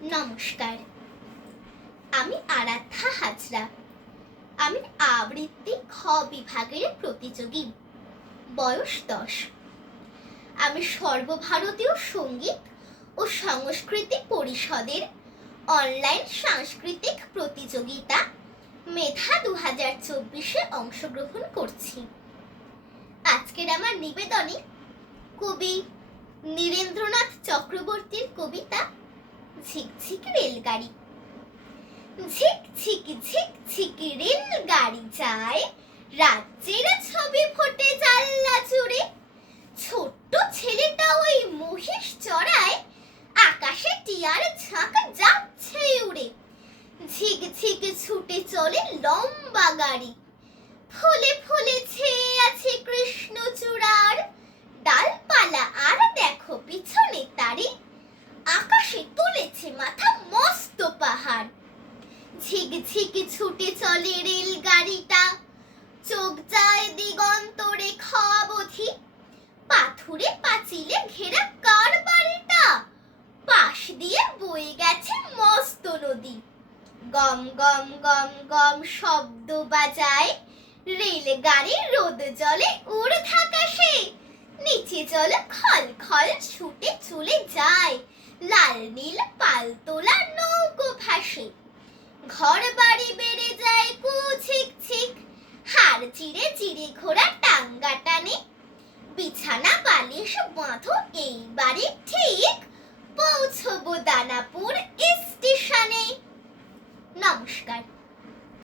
নমস্কার, আমি আরাধ্যা হাজরা। আমি আবৃত্তি খ বিভাগের প্রতিযোগী, বয়স 10। আমি সর্বভারতীয় সঙ্গীত ও সংস্কৃতি পরিষদের অনলাইন সাংস্কৃতিক প্রতিযোগিতা মেধা 2024-এ অংশগ্রহণ করছি। আজকের আমার নিবেদনে কবি নীরেন্দ্রনাথ চক্রবর্তীর কবিতা ঝিকঝিক রেলগাড়ি। ঝিকঝিক ঝিকঝিক রেলগাড়ি যায়, রাজ্যের ছবি ফোটে জানলা জুড়ে। ছোট্ট ছেলেটা ওই মহিষ চড়ায়, আকাশে টিয়ার ঝাঁক যাচ্ছে উড়ে। ঝিকঝিক ছুটে চলে লম্বা গাড়ি, ফুলে ফুলে ছেয়ে আছে কৃষ্ণচূড়ার ডালপালা। আর দেখো পিছনে তারে, আকাশে তুলেছে মাথা মস্ত পাহাড়। ঝিকঝিক ছুটে চলে রেলগাড়িটা, চোখ যায় দিগন্তরে অবধি। পাথুরে পাঁচিলে ঘেরা কার বাড়িটা, পাশ দিয়ে বয়ে গেছে মস্ত নদী। গম গম গম গম শব্দ বাজায়, রেলগাড়ি রোদ জলে ঊর্ধ্ব আকাশে। নিচে জল খল খল ছুটে চলে যায়, লাল নীল পালতোলা নৌকো ভাসে। ঘর বাড়ি বেড়ে যায় কুঝিকঝিক, হাড় চিড়ে চিড়ে ঘোড়া টাঙ্গা টানে। বিছানা বালিশ বাঁধো এইবারে ঠিক, পৌঁছবো দানাপুর স্টেশনে। নমস্কার।